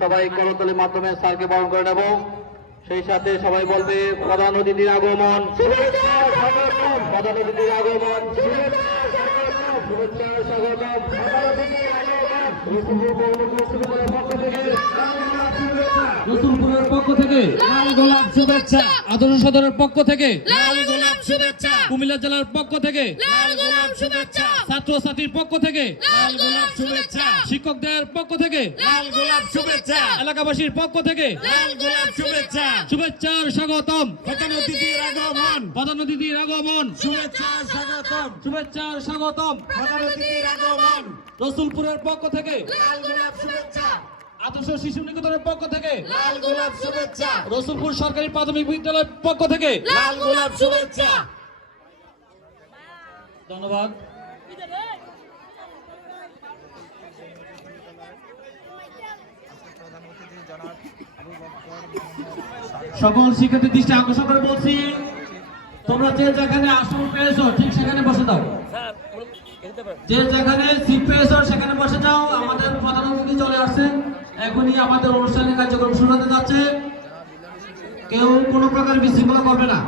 সবাই করতালির মাধ্যমে স্যারকে বরণ করে নেব। সেই সাথে সবাই বলবে প্রধান অতিথির আগমন, প্রধান অতিথির আগমন, শুভেচ্ছা স্বাগতম। রসুলপুরের পক্ষ থেকে লাল গোলাপ শুভেচ্ছা, আদর্শ সদরের পক্ষ থেকে লাল গোলাপ শুভেচ্ছা, কুমিল্লা জেলার পক্ষ থেকে লাল গোলাপ শুভেচ্ছা, ছাত্রছাত্রীর পক্ষ থেকে লাল গোলাপ শুভেচ্ছা, শিক্ষকদের পক্ষ থেকে লাল গোলাপ শুভেচ্ছা, এলাকাবাসীর পক্ষ থেকে লাল গোলাপ শুভেচ্ছা। শুভেচ্ছার স্বাগতম, প্রধান অতিথির আগমন, প্রধান অতিথির আগমন, শুভেচ্ছার স্বাগতম, শুভেচ্ছার স্বাগতম, প্রধান অতিথির আগমন। রসুলপুরের পক্ষ থেকে লাল গোলাপ শুভেচ্ছা, আদর্শ শিশু নিকেতনের পক্ষ থেকে লাল গোলাপ শুভেচ্ছা, রসুলপুর সরকারি প্রাথমিক বিদ্যালয়ের পক্ষ থেকে লাল গোলাপ শুভেচ্ছা। ধন্যবাদ। সকল শিক্ষার্থীর দৃষ্টি আকর্ষণ করে বলছি, তোমরা যে যেখানে আসন পেয়েছো ঠিক সেখানে বসে দাও, যে যেখানে সিট পেয়েছো সেখানে বসে যাও। আমাদের প্রধান অতিথি চলে আসছেন, এখনই আমাদের অনুষ্ঠানের কার্যক্রম শুরু হতে যাচ্ছে। কেউ কোনো প্রকার বিশৃঙ্খলা করবে না।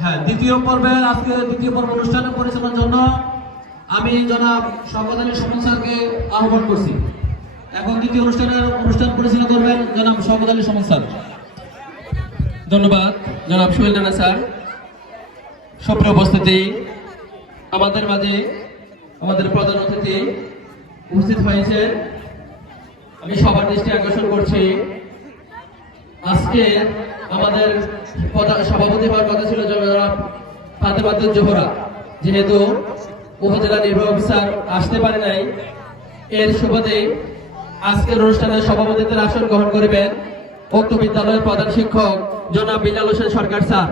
হ্যাঁ, দ্বিতীয় পর্বে আজকে দ্বিতীয় পর্ব অনুষ্ঠানে পরিচালনার জন্য আমি জনাব শওকত আলী সুমন স্যারকে আহ্বান করছি। এখন দ্বিতীয় অনুষ্ঠান পরিচালনা করবেন জনাব শওকত আলী সুমন স্যার। ধন্যবাদ জনাব সোহেল রানা স্যার। সুপ্রিয় উপস্থিতি, আমাদের মাঝে আমাদের প্রধান অতিথি উপস্থিত হয়েছে। আমি সবার দৃষ্টি আকর্ষণ করছি, আজকে আমাদের সভাপতি হওয়ার কথা ছিল জনাব ফাতেমা জোহরা, যেহেতু উপজেলা নির্বাহী অফিসার আসতে পারে নাই, এর সুবাদে আজকের অনুষ্ঠানের সভাপতিত্বের আসন গ্রহণ করিবেন উক্ত বিদ্যালয়ের প্রধান শিক্ষক জনাব বিলাল হোসেন সরকার স্যার।